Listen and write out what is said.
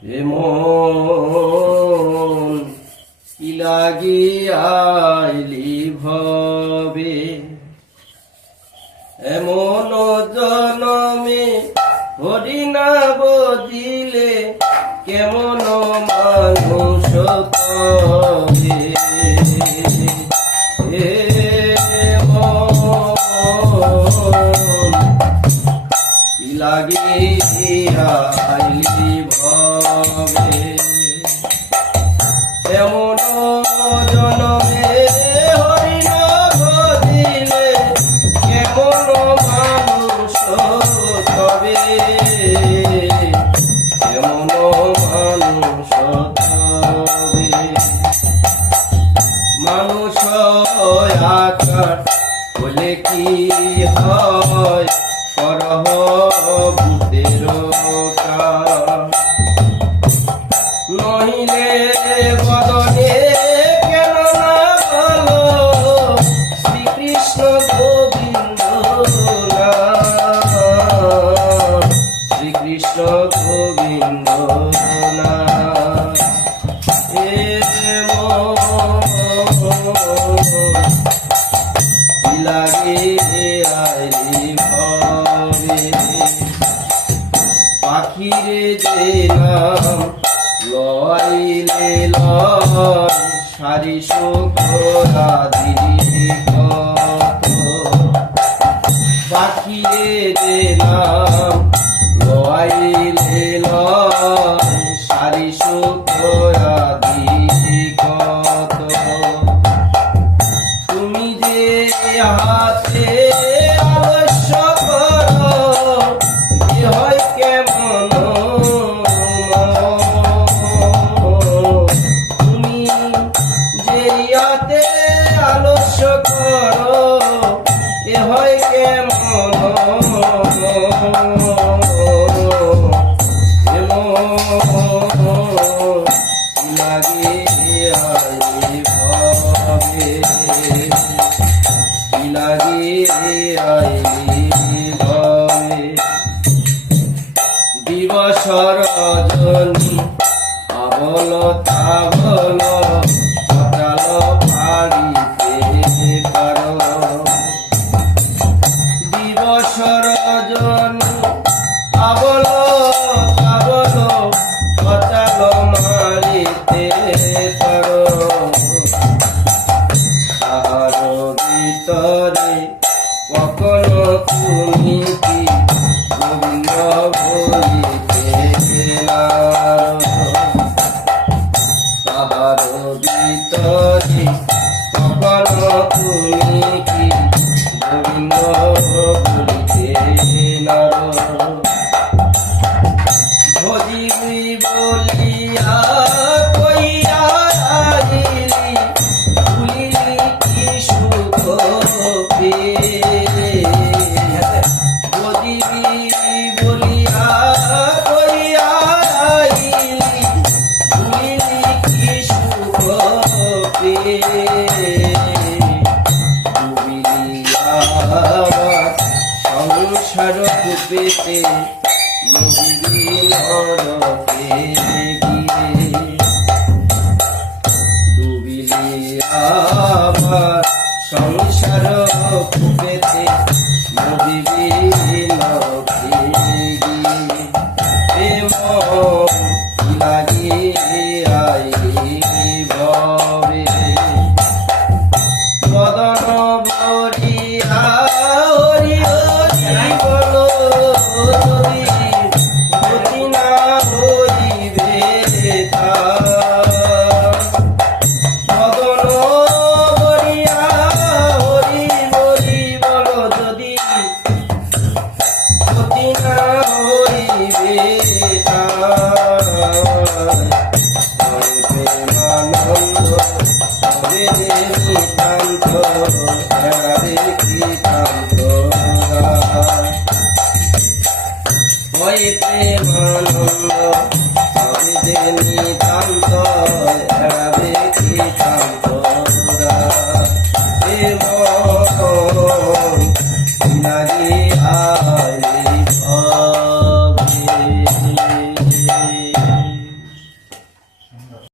এমন কি লাগিয়াইলি ভবে, এমন জনমে হরিনা বদিলে কেমন মানুষ তবে। কি লাগিয়াইলি ভবে, এমন জনমে হরিনা বদিলে কেমন মানুষ তবে, কেমন মানুষ তবে। মানুষ আকার বলে কি হয়, করহ ভূতের কাজ। নহিলে বদনে কেন না বলো শ্রীকৃষ্ণ গোবিন্দ নাম, শ্রীকৃষ্ণ গোবিন্দ নাম। কি লাগে আইলি ভবে, পাখিরে যে নাম লইলে লয় সারি শুক্রাদি কত। পাখিরে যে নাম লইলে লয় সারি শুক্রাদি কত। তুমি যে হাতে আলস্য করো, এ হয় কেমন। তুমি যে হাতে আলস্য করো, এ হয় কেমন। লাগে আইলি ভবে, কি লাগে আইলি ভবে। দিবস রজনী আবল তাবল সকাল পাড়িতে পারো। দিবস রজনী আবল তাবল সকাল মারিতে পারো। তাহার ভিতরে কখনো তুমি কি গোবিন্দ বলিতে না। তাহার ভিতরে কখনো তুমি কি গোবিন্দ বলিতে না। ভজিবি বলিয়া কইয়া আইলি, ভুলিলি কি সুখ পেয়ে। ভজিবি বলিয়া কইয়া আইলি, ভুলিলি কি সুখ পেয়ে। ডুবিলি আমার সংসার ডুবেতে মরিবি নরকে গিয়ে। ডুবিলি আমার সংসার ডুবেতে মরিবি নরকে গিয়ে। এমন কি লাগে আইলি ভবে, বদন ভরিয়া হরি হরি বলো যদি গতি না হইবে তা। বদন ভরিয়া হরি হরি বলো যদি গতি না হইবে তা। প্রেমানন্দ হরে নিতান্ত হরে কৃতান্ত। ওই প্রেমানন্দ হরে